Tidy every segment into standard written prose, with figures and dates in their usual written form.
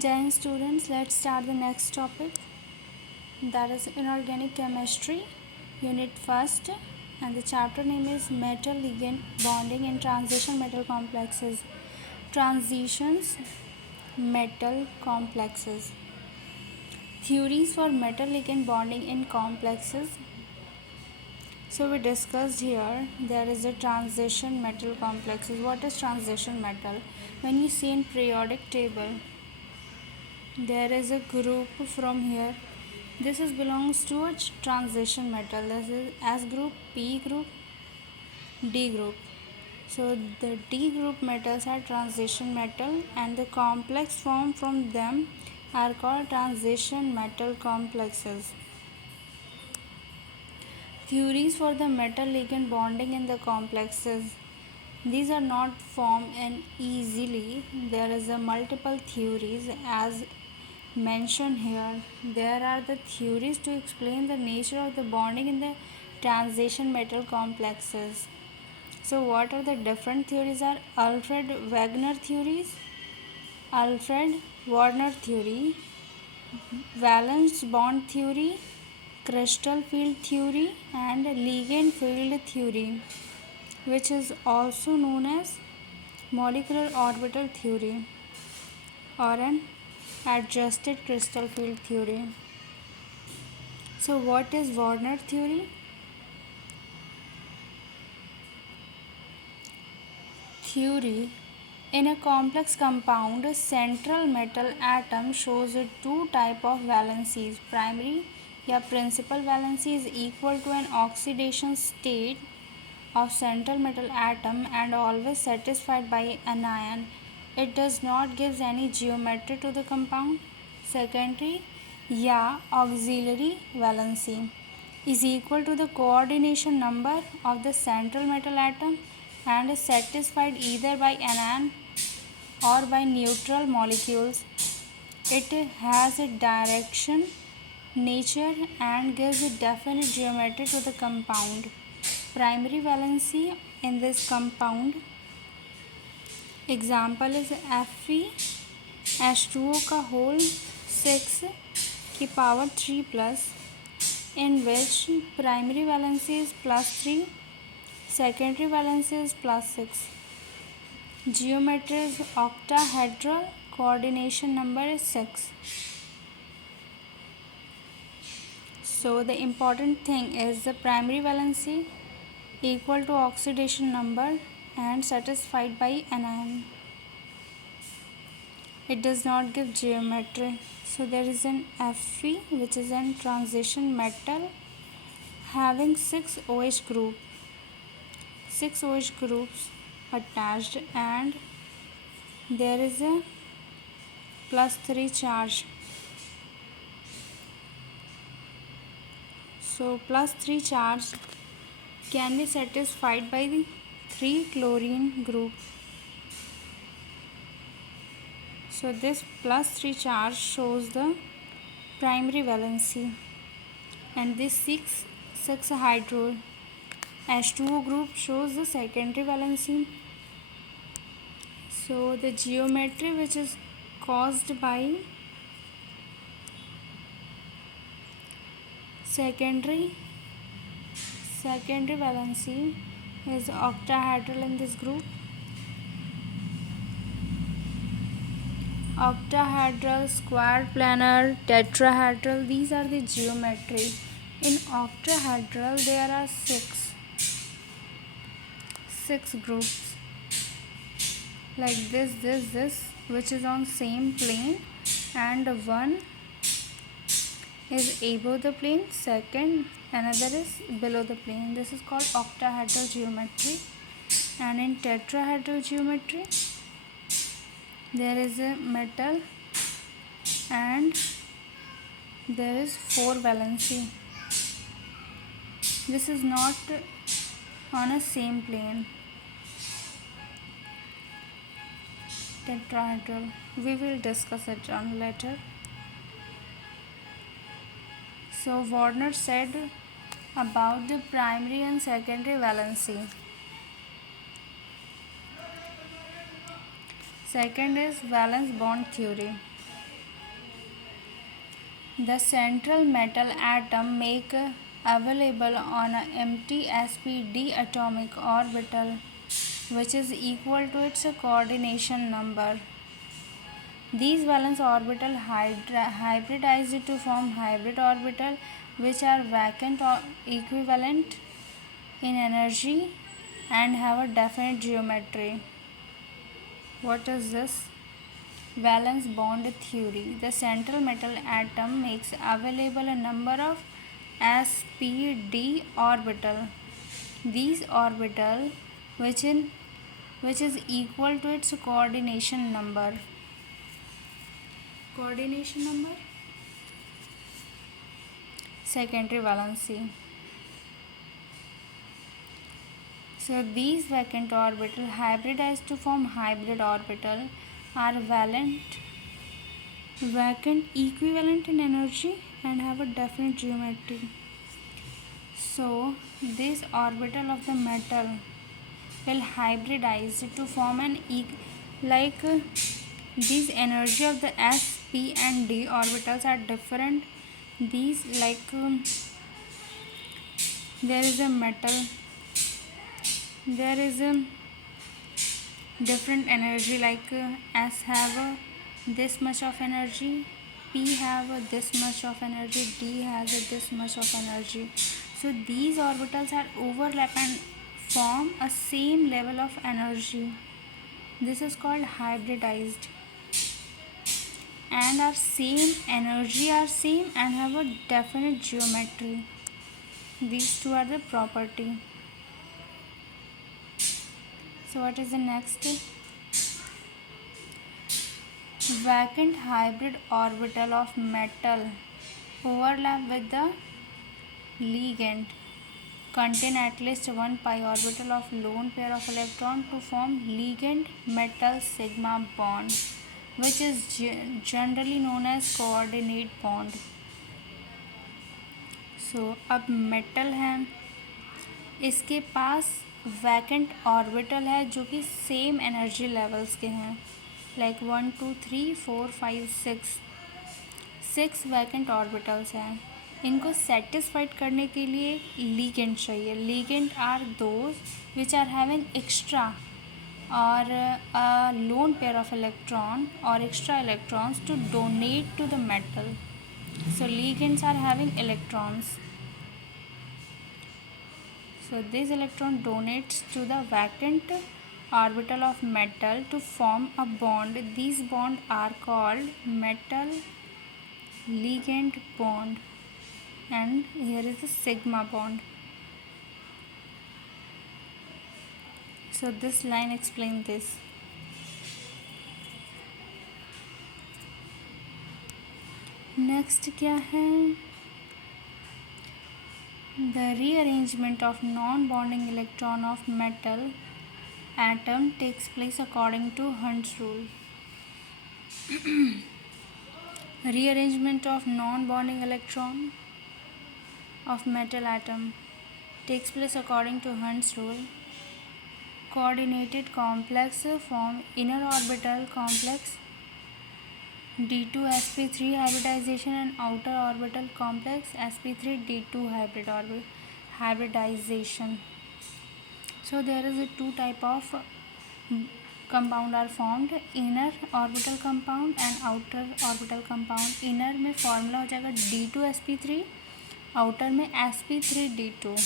Jai students, let's start the next topic, that is inorganic chemistry, unit first, and the chapter name is Metal-Ligand bonding in transition metal complexes. Transitions metal complexes. Theories for metal-ligand bonding in complexes. So we discussed here there is a transition metal complexes. What is transition metal? When you see in periodic table, there is a group from here. This is belongs to a transition metal. This is S group, P group, D group. So the D group metals are transition metal and the complex formed from them are called transition metal complexes. Theories for the metal ligand bonding in the complexes. These are not formed in easily. There is a multiple theories as mentioned here. There are the theories to explain the nature of the bonding in the transition metal complexes. So what are the different theories are Alfred Wegener theories, Alfred Werner theory, valence bond theory, crystal field theory and ligand field theory, which is also known as molecular orbital theory or an adjusted crystal field theory. So what is Werner theory? Theory. In a complex compound, a central metal atom shows two types of valencies. Primary या principal valency is equal to an oxidation state of central metal atom and always satisfied by anion. It does not give any geometry to the compound. Secondary या auxiliary valency is equal to the coordination number of the central metal atom and is satisfied either by anion or by neutral molecules. It has a direction, nature and gives a definite geometry to the compound. Primary valency in this compound, example is Fe H2O का whole 6 की power 3 plus, in which primary valency is +3, secondary valency is +6. Geometry is octahedral, coordination number is 6. So the important thing is the primary valency equal to oxidation number and satisfied by anion. It does not give geometry. So there is an Fe which is a transition metal having 6 OH group, 6 OH groups attached, and there is a +3 charge. So +3 charge can be satisfied by the 3 chlorine group. So this +3 charge shows the primary valency, and this 6 hydro H2O group shows the secondary valency. So the geometry which is caused by secondary valency is octahedral in this group. Octahedral, square planar, tetrahedral, these are the geometry. In octahedral there are 6 groups like this which is on same plane, and one is above the plane, second another is below the plane. This is called octahedral geometry. And in tetrahedral geometry there is a metal and there is 4 valency. This is not on a same plane. Tetrahedral, we will discuss it on later. So Werner said about the primary and secondary valency. Second is valence bond theory. The central metal atom make available on an empty sp(d) atomic orbital, which is equal to its coordination number. These valence orbital hybridized to form hybrid orbital, which are vacant or equivalent in energy and have a definite geometry. What is this? Valence bond theory. The central metal atom makes available a number of sp(d) orbital. These orbital which is equal to its coordination number. Coordination number? Secondary valency. So these vacant orbital hybridized to form hybrid orbital are vacant equivalent in energy and have a definite geometry. So this orbital of the metal will hybridize to form an these energy of the s, p and d orbitals are different. These there is a metal, there is a different energy s have this much of energy, p have this much of energy, d has this much of energy. So these orbitals are overlap and form a same level of energy. This is called hybridized, and our same energy are same and have a definite geometry. These two are the property. So what is the next? Vacant hybrid orbital of metal overlap with the ligand contain at least one pi orbital of lone pair of electron to form ligand metal sigma bond, which is generally known as coordinate bond. So अब metal है, इसके पास vacant orbital है जो कि same energy levels के हैं, like 1 2 3 4 5 6 vacant orbitals हैं. इनको सेटिस्फाइड करने के लिए लीगेंड चाहिए. Ligand are those which are having extra or a lone pair of electron or extra electrons to donate to the metal. So ligands are having electrons. So this electron donates to the vacant orbital of metal to form a bond. These bonds are called metal ligand bond, and here is the sigma bond. So this line explains this. Next क्या है? The rearrangement of non-bonding electron of metal atom takes place according to Hund's rule. Rearrangement of non-bonding electron of metal atom takes place according to Hund's rule. Coordinated complex form inner orbital complex d2 sp3 hybridization and outer orbital complex sp3 d2 hybridization. So there is a two type of compound are formed, inner orbital compound and outer orbital compound. Inner में formula हो जाएगा d2 sp3, outer में sp3 d2.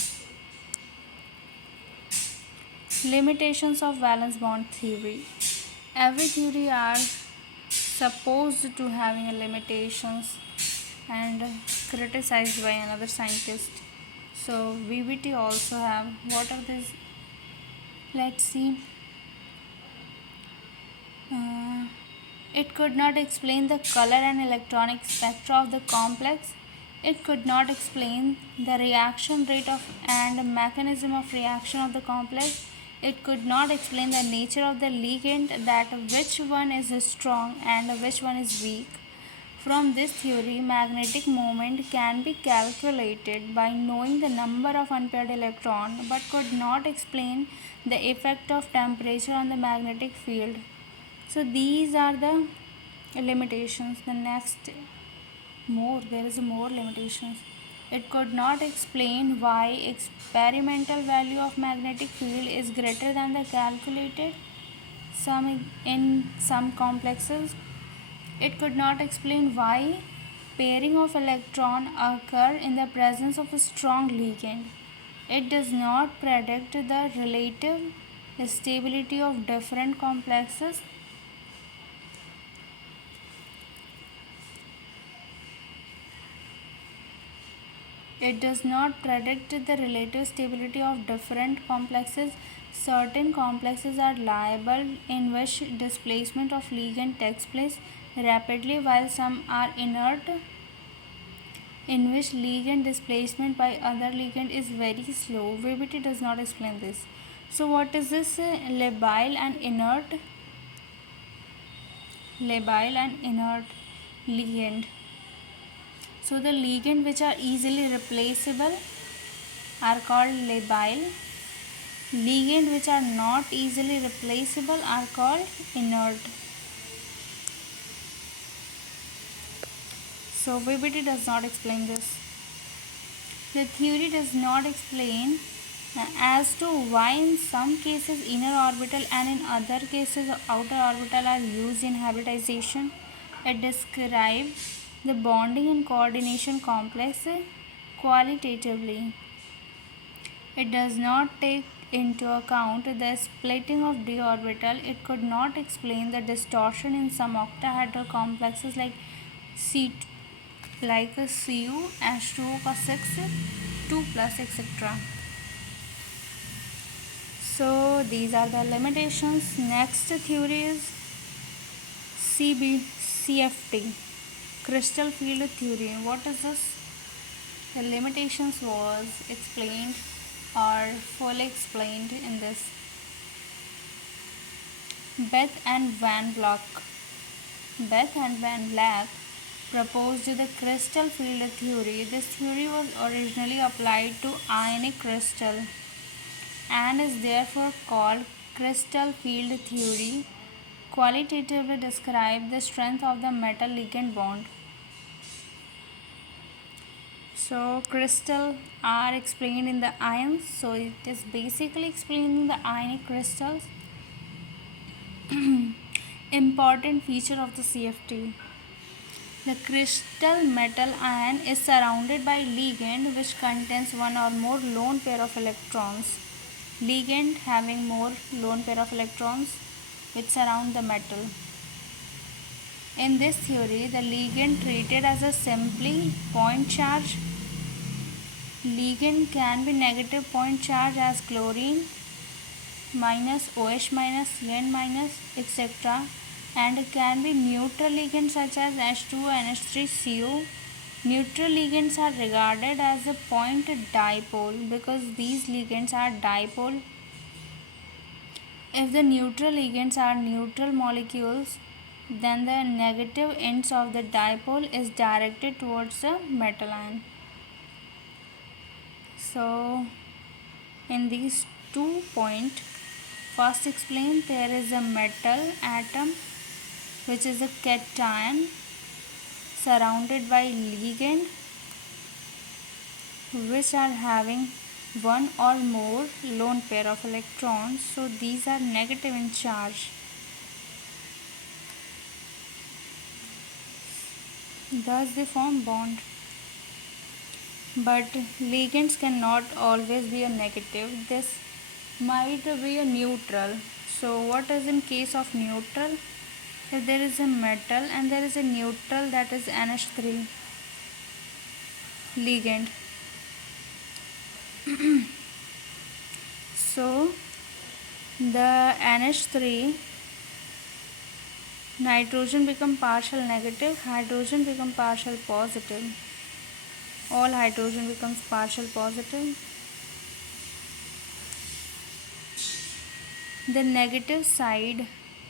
Limitations of valence bond theory. Every theory are supposed to having a limitations and criticized by another scientist. So VBT also have. What are these? Let's see. It could not explain the color and electronic spectra of the complex. It could not explain the reaction rate of and mechanism of reaction of the complex. It could not explain the nature of the ligand, that which one is strong and which one is weak. From this theory, magnetic moment can be calculated by knowing the number of unpaired electrons, but could not explain the effect of temperature on the magnetic field. So these are the limitations. The next There is more limitations. It could not explain why experimental value of magnetic field is greater than the calculated sum in some complexes. It could not explain why pairing of electron occur in the presence of a strong ligand. It does not predict the relative stability of different complexes. It does not predict the relative stability of different complexes. Certain complexes are liable in which displacement of ligand takes place rapidly, while some are inert in which ligand displacement by other ligand is very slow. VBT does not explain this. So what is this labile and inert? Labile and inert ligand. So the ligand which are easily replaceable are called labile. Ligand which are not easily replaceable are called inert. So VBT does not explain this. The theory does not explain as to why in some cases inner orbital and in other cases outer orbital are used in hybridization. It describes the bonding and coordination complex qualitatively. It does not take into account the splitting of d orbital. It could not explain the distortion in some octahedral complexes like C, like a Cu, H2O का 6, 2 plus etc. So these are the limitations. Next theory is CFT, crystal field theory. What is this? The limitations was explained or fully explained in this. Beth and Van Vleck proposed the crystal field theory. This theory was originally applied to ionic crystal and is therefore called crystal field theory. Qualitatively describe the strength of the metal-ligand bond. So crystal are explained in the ions. So it is basically explaining the ionic crystals. Important feature of the CFT. The crystal metal ion is surrounded by ligand which contains one or more lone pair of electrons. Ligand having more lone pair of electrons which surround the metal. In this theory, the ligand treated as a simply point charge. Ligand can be negative point charge as chlorine minus OH minus Cn minus etc. and can be neutral ligands such as H2O, NH3CO. Neutral ligands are regarded as a point dipole because these ligands are dipole. If the neutral ligands are neutral molecules, then the negative ends of the dipole is directed towards the metal ion. So in these 2 points, first explain there is a metal atom which is a cation surrounded by ligand which are having one or more lone pair of electrons. So these are negative in charge. Thus they form bond. But ligands cannot always be a negative. This might be a neutral. So what is in case of neutral? If there is a metal and there is a neutral, that is NH3 ligand. So the NH3 nitrogen become partial negative, hydrogen become partial positive. All hydrogen becomes partial positive. The negative side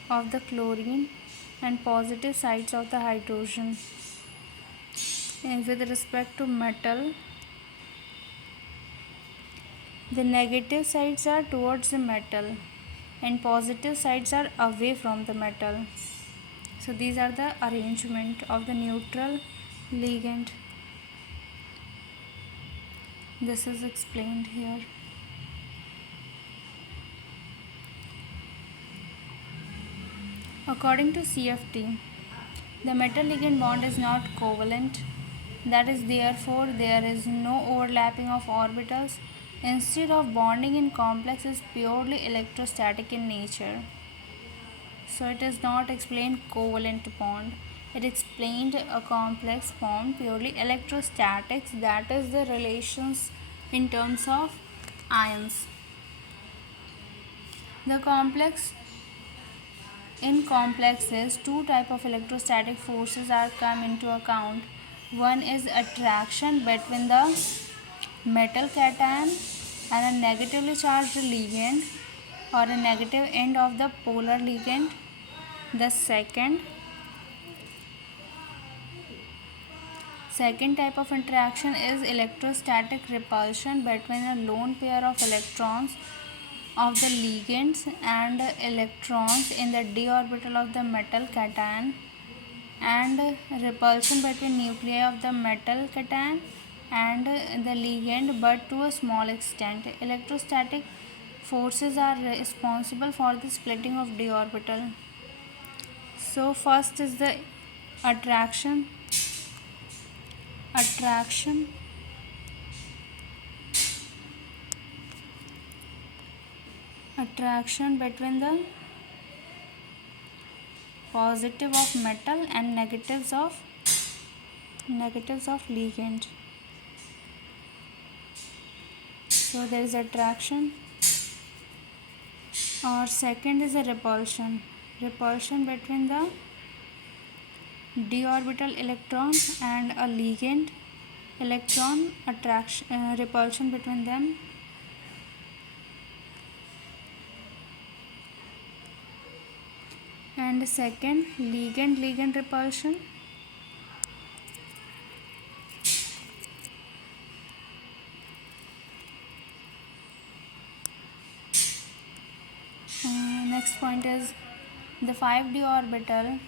of the chlorine and positive sides of the hydrogen. And with respect to metal, the negative sides are towards the metal and positive sides are away from the metal. So these are the arrangement of the neutral ligand. This is explained here. According to CFT, the metal-ligand bond is not covalent. That is, therefore, there is no overlapping of orbitals. Instead of bonding in complex is purely electrostatic in nature. So it is not explained covalent bond. It explained a complex bond purely electrostatics, that is the relations in terms of ions. The complex in complexes, two types of electrostatic forces are come into account. One is attraction between the metal cation and a negatively charged ligand or a negative end of the polar ligand. The second type of interaction is electrostatic repulsion between a lone pair of electrons of the ligands and electrons in the d orbital of the metal cation, and repulsion between nuclei of the metal cation and the ligand, but to a small extent. Electrostatic forces are responsible for the splitting of d orbital. So first is the attraction attraction attraction between the positive of metal and negatives of ligand. So there is attraction. Or second is a repulsion between the d orbital electron and a ligand. Electron attraction, repulsion between them. And second, ligand repulsion. Next point is the 5d orbital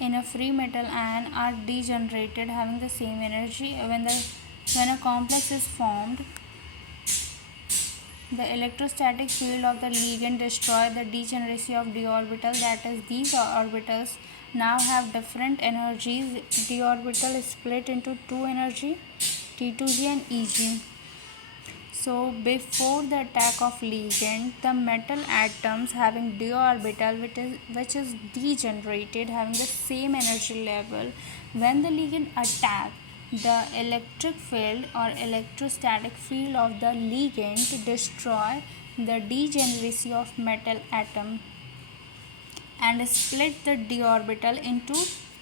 in a free metal ion are degenerated, having the same energy. When a complex is formed, the electrostatic field of the ligand destroy the degeneracy of d orbital. That is, these orbitals now have different energies. D orbital is split into two energy, T2g and Eg. So before the attack of ligand, the metal atoms having d orbital, which is degenerated, having the same energy level, when the ligand attack, the electric field or electrostatic field of the ligand destroy the degeneracy of metal atom and split the d orbital into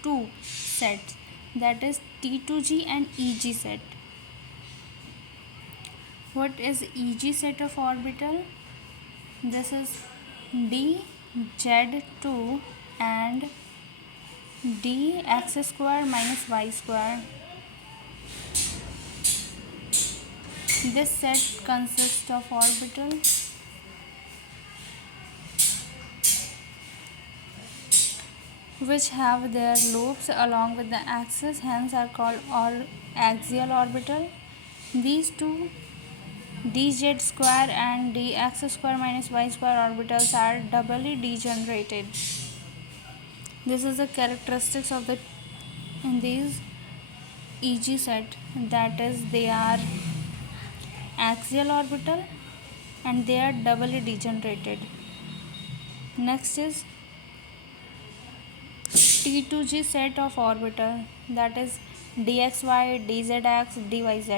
two sets, that is T2g and Eg set. What is Eg set of orbital? This is dz2 and dx square minus y square. This set consists of orbitals which have their lobes along with the axis, hence are called axial orbital. These two dz square and dx square minus y square orbitals are doubly degenerated. This is the characteristics of these Eg set, that is, they are axial orbital and they are doubly degenerated. Next is T2g set of orbital, that is dxy, dzx, dyz.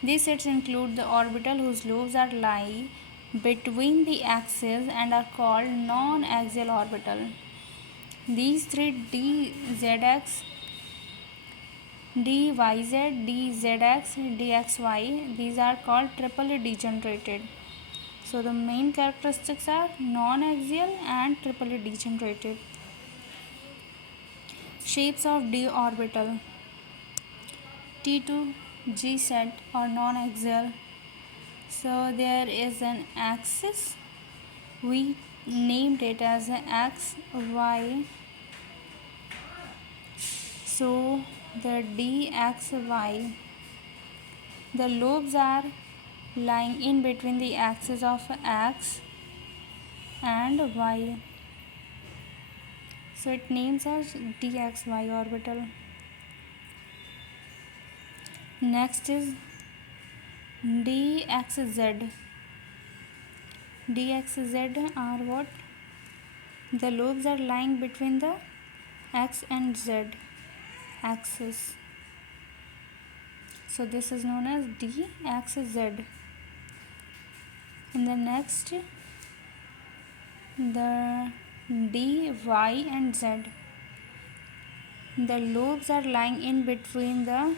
These sets include the orbital whose lobes are lie between the axes and are called non-axial orbital. These three dzx, dyz, dzx, dxy, these are called triply degenerated. So the main characteristics are non-axial and triply degenerated. Shapes of d orbital. T2g set or non-axial. So there is an axis, we named it as an x, y, So the dxy, the lobes are lying in between the axis of x and y, so it names as dxy orbital. Next is dxz. Dxz are what? The lobes are lying between the x and z axis, so this is known as dxz. And the next, the dy and z, the lobes are lying in between the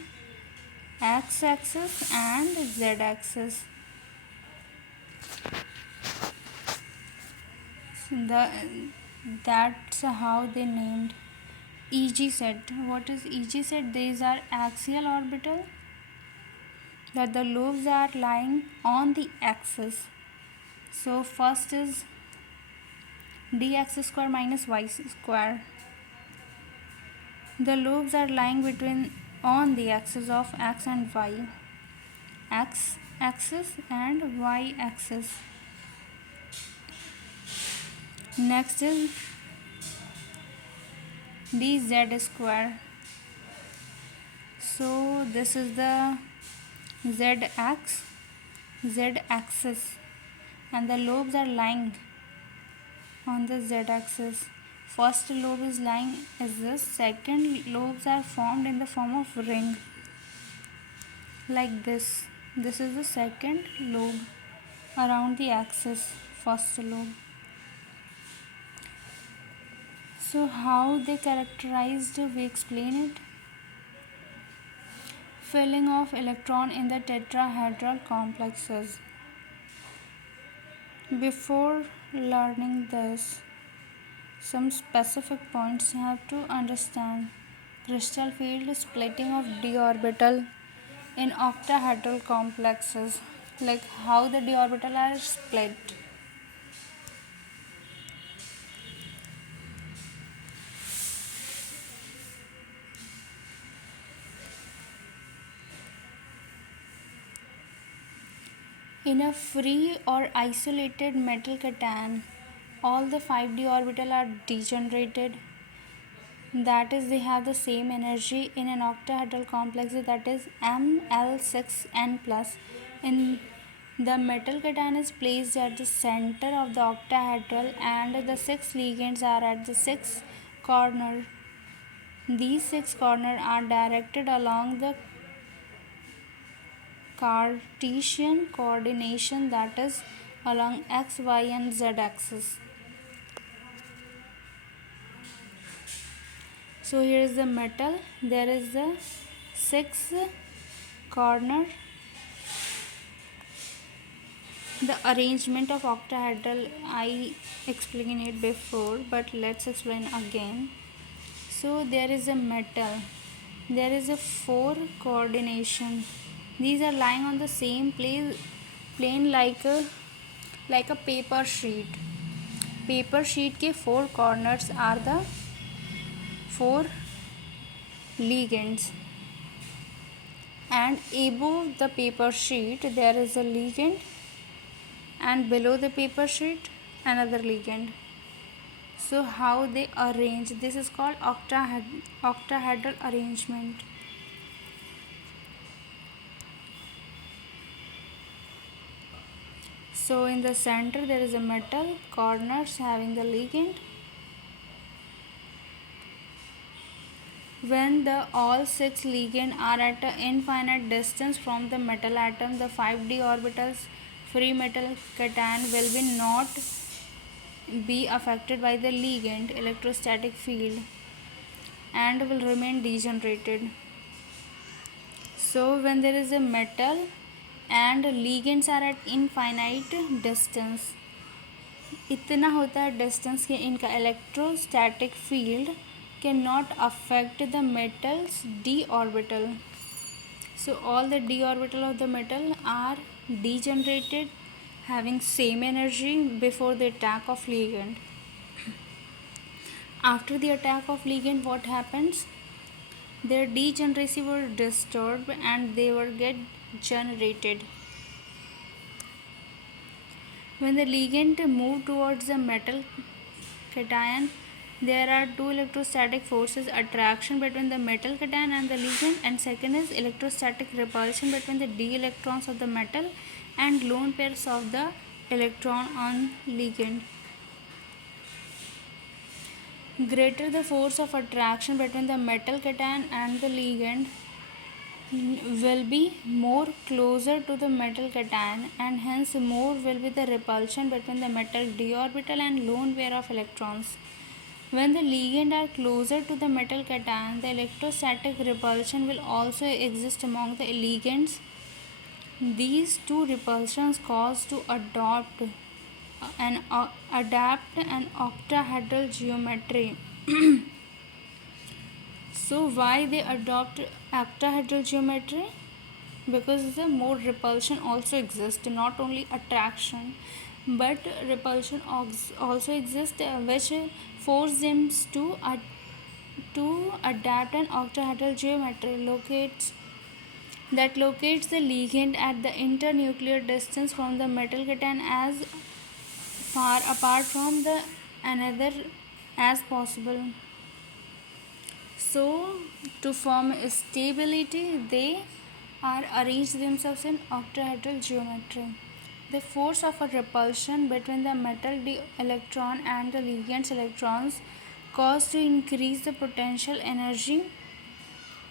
x axis and z axis. That's how they named. EG set. What is EG set? These are axial orbital, that the lobes are lying on the axis. So first is dx square minus y square. The lobes are lying between on the axis of x and y, x axis and y axis. Next is dz square. So this is the z axis, and the lobes are lying on the z axis. First lobe is lying as this, second lobes are formed in the form of ring like this. This is the second lobe around the axis, first lobe. So how they characterized, we explain it. Filling of electron in the tetrahedral complexes. Before learning this, some specific points you have to understand. Crystal field splitting of d orbital in octahedral complexes, like how the d orbital are split. In a free or isolated metal cation, all the 5d orbital are degenerated, that is, they have the same energy. In an octahedral complex, that is Ml6n plus, in the metal cation is placed at the center of the octahedral and the 6 ligands are at the 6 corner. These 6 corners are directed along the Cartesian coordination, that is along x, y and z axis. So here is the metal, there is the 6 corner. The arrangement of octahedral I explained it before, but let's explain again. So there is a metal, there is a 4 coordination. These are lying on the same plane like a paper sheet. Paper sheet के 4 corners are the 4 ligands, and above the paper sheet there is a ligand, and below the paper sheet another ligand. So how they arrange, this is called octahedral arrangement. So in the center there is a metal, corners having the ligand. When the all 6 ligands are at an infinite distance from the metal atom, the 5d orbitals free metal cation will be not be affected by the ligand electrostatic field and will remain degenerated. So when there is a metal and ligands are at infinite distance, इतना होता है distance कि इनका electrostatic field cannot affect the metal's d orbital. So all the d orbital of the metal are degenerated, having same energy before the attack of ligand. After the attack of ligand, what happens? their degeneracy were disturbed and they were get generated. When the ligand move towards the metal cation, there are two electrostatic forces: attraction between the metal cation and the ligand, and second is electrostatic repulsion between the d electrons of the metal and lone pairs of the electron on ligand. Greater the force of attraction between the metal cation and the ligand will be more closer to the metal cation, and hence more will be the repulsion between the metal d orbital and lone pair of electrons. When the ligand are closer to the metal cation, the electrostatic repulsion will also exist among the ligands. These two repulsions cause to adapt an octahedral geometry. So why they adopt octahedral geometry? Because the more repulsion also exists, not only attraction, but repulsion also exists, which force them to adapt an octahedral geometry locates the ligand at the internuclear distance from the metal cation as far apart from the another as possible. So, to form stability, they are arranged themselves in octahedral geometry. The force of a repulsion between the metal d electron and the ligand's electrons cause to increase the potential energy.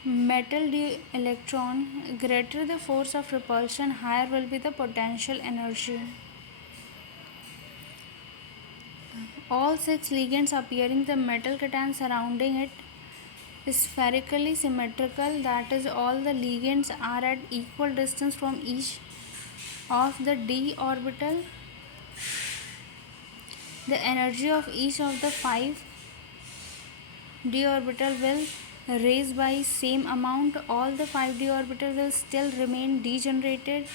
Metal d electron, greater the force of repulsion, higher will be the potential energy. All six ligands appearing the metal cation surrounding it spherically symmetrical, that is, all the ligands are at equal distance from each of the d orbital. The energy of each of the 5 d orbital will raise by same amount. All the 5 d orbital will still remain degenerated.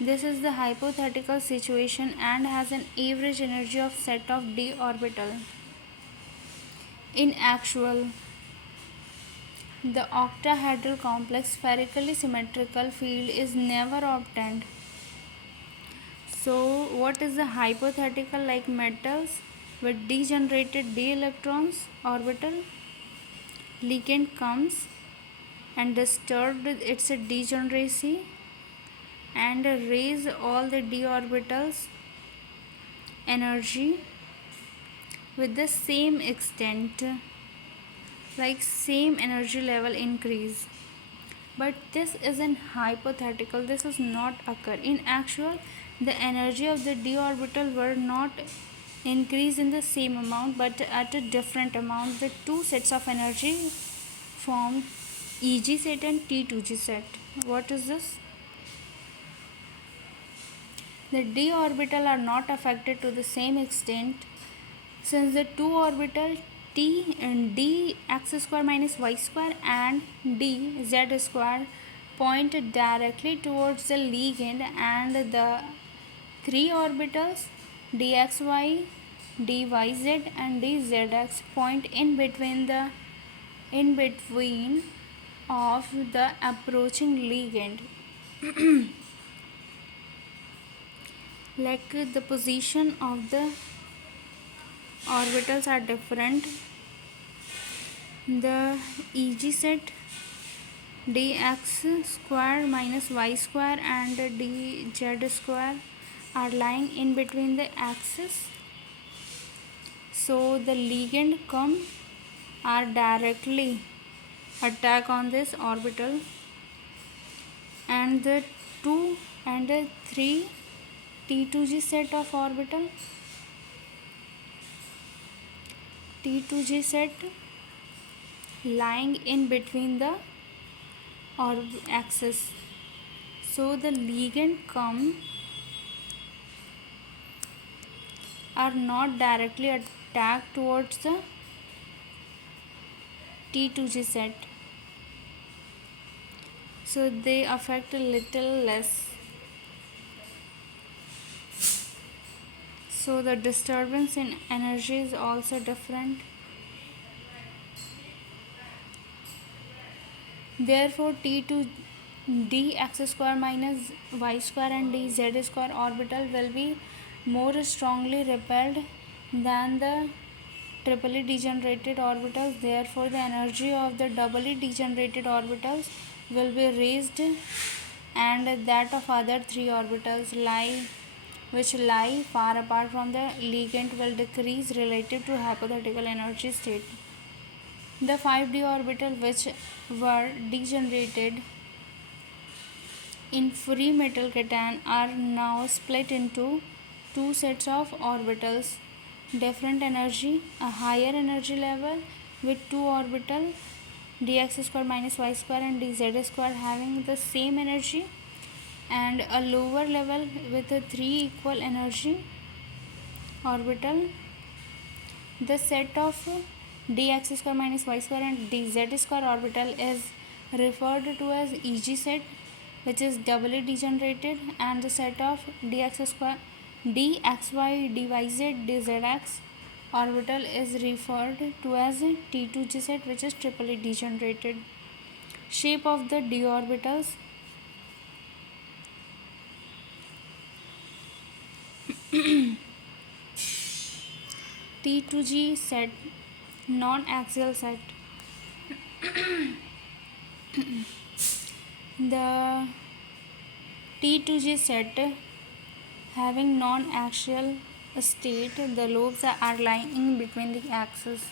This is the hypothetical situation and has an average energy of set of d orbital. In actual, the octahedral complex spherically symmetrical field is never obtained. So what is the hypothetical? Like metals with degenerated d electrons orbital, ligand comes and disturbed its degeneracy and raise all the d orbitals energy with the same extent, like same energy level increase. But this is an hypothetical, this is not occur. In actual, the energy of the d orbital were not increase in the same amount but at a different amount. The two sets of energy formed EG set and T2G set. What is this? The d orbital are not affected to the same extent since the two orbital t and d x square minus y square and d z square point directly towards the ligand, and the three orbitals dxy, dyz and dzx point in between of the approaching ligand. Like the position of the orbitals are different. The EG set dx square minus y square and dz square are lying in between the axis. So the ligand come are directly attack on this orbital, and the 2 and the 3 T2G set of orbital, T2G set lying in between the axis. So the ligand come are not directly attacked towards the T2G set, so they affect a little less. So the disturbance in energy is also different. Therefore, T to d x square minus y square and d z square orbital will be more strongly repelled than the triply degenerated orbitals. Therefore, the energy of the doubly degenerated orbitals will be raised, and that of other three orbitals which lie far apart from the ligand will decrease relative to hypothetical energy state. The 5d orbitals which were degenerated in free metal cation are now split into two sets of orbitals, different energy, a higher energy level with two orbitals dx square minus y square and dz square having the same energy, and a lower level with a three equal energy orbital. The set of dx square minus y square and dz square orbital is referred to as EG set, which is doubly degenerated, and the set of dx square dxy dyz dzx orbital is referred to as T2G set, which is triply degenerated. Shape of the d orbitals. T2G set, non-axial set. The T2G set having non-axial state, the lobes are lying between the axes.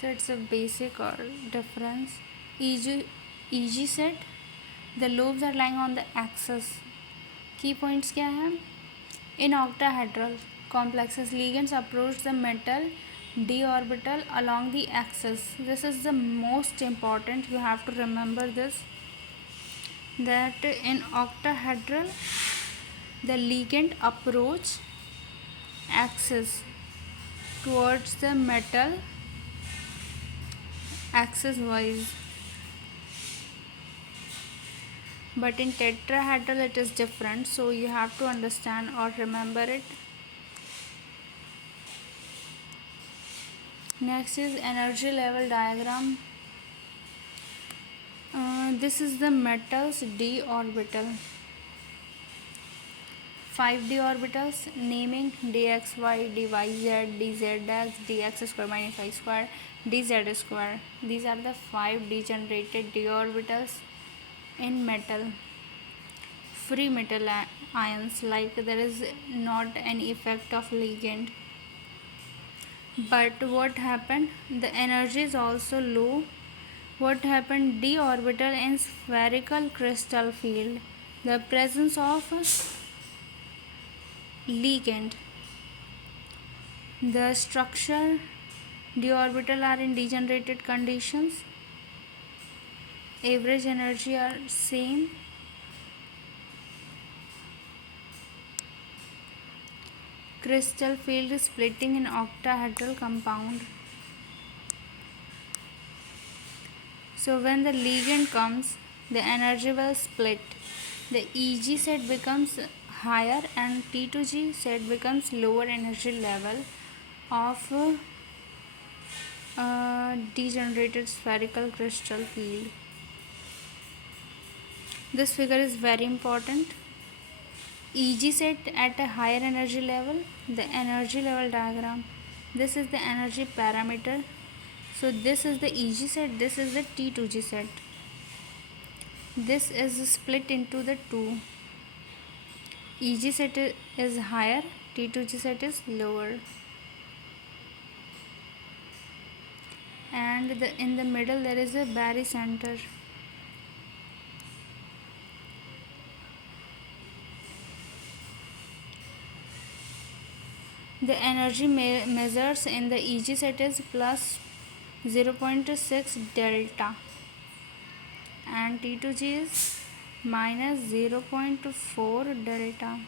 So it's a basic or difference. EG set, the lobes are lying on the axis. Key points क्या है? In octahedral complexes, ligands approach the metal d orbital along the axis. This is the most important. You have to remember this, that in octahedral the ligand approach axis towards the metal axis wise, but in tetrahedral it is different, so you have to understand or remember it. Next is energy level diagram. This is the metals d orbital. 5d orbitals, naming dxy, dyz, dzx, dx square minus y square, dz square. These are the 5 degenerated d orbitals in metal. Free metal ions, like there is not any effect of ligand. But what happened? The energy is also low. What happened? D orbital in spherical crystal field. The presence of ligand. The structure d orbital are in degenerated conditions. Average energy are same. Crystal field splitting in octahedral compound. So when the ligand comes, the energy will split. The EG set becomes higher and T2G set becomes lower energy level of degenerated spherical crystal field. This figure is very important. EG set at a higher energy level, the energy level diagram. This is the energy parameter. So this is the EG set, this is the T2G set. This is split into the two. EG set is higher, T2G set is lower. And in the middle there is a barycenter. The energy measures in the EG set is plus 0.6 delta and T2G is minus 0.4 delta,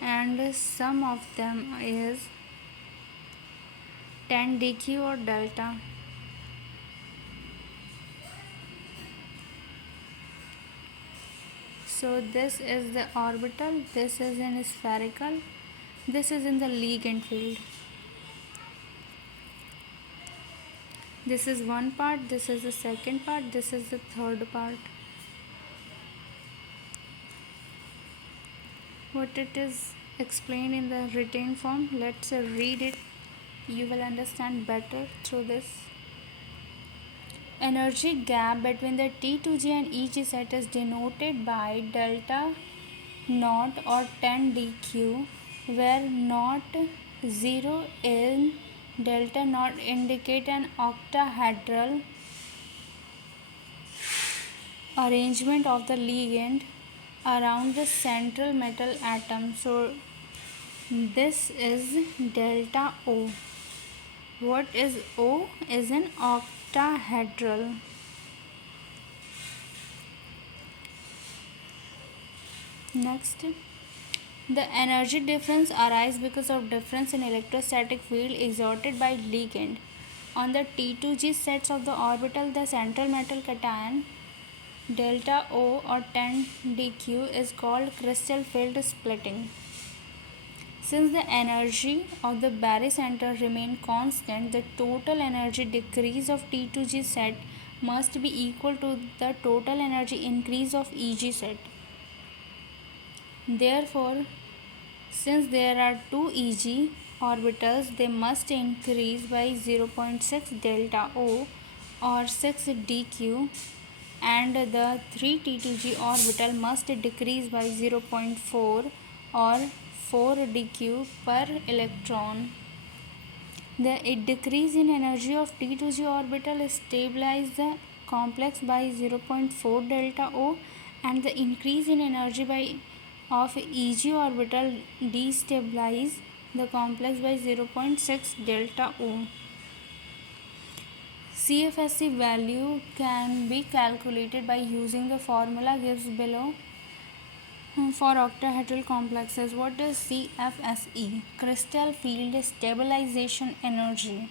and sum of them is 10 dq or delta. So this is the orbital, this is in spherical, this is in the ligand field. This is one part, this is the second part, this is the third part. What it is explained in the written form, let's read it. You will understand better through this. Energy gap between the T2G and EG set is denoted by delta naught or 10 dq, where naught 0 in delta naught indicate an octahedral arrangement of the ligand around the central metal atom. So this is delta O. What is O? Is an octahedral. Next, the energy difference arises because of difference in electrostatic field exerted by ligand on the T2G sets of the orbital. The central metal cation delta O or 10 dq is called crystal field splitting. Since the energy of the barycenter remain constant, the total energy decrease of T2G set must be equal to the total energy increase of EG set. Therefore, since there are two EG orbitals, they must increase by 0.6 delta O or 6 dq, and the 3 T2G orbital must decrease by 0.4 or 4 dq per electron. The decrease in energy of T2G orbital stabilizes the complex by 0.4 delta O, and the increase in energy of EG orbital destabilizes the complex by 0.6 delta O. CFSE value can be calculated by using the formula given below for octahedral complexes. What is CFSE? Crystal field stabilization energy.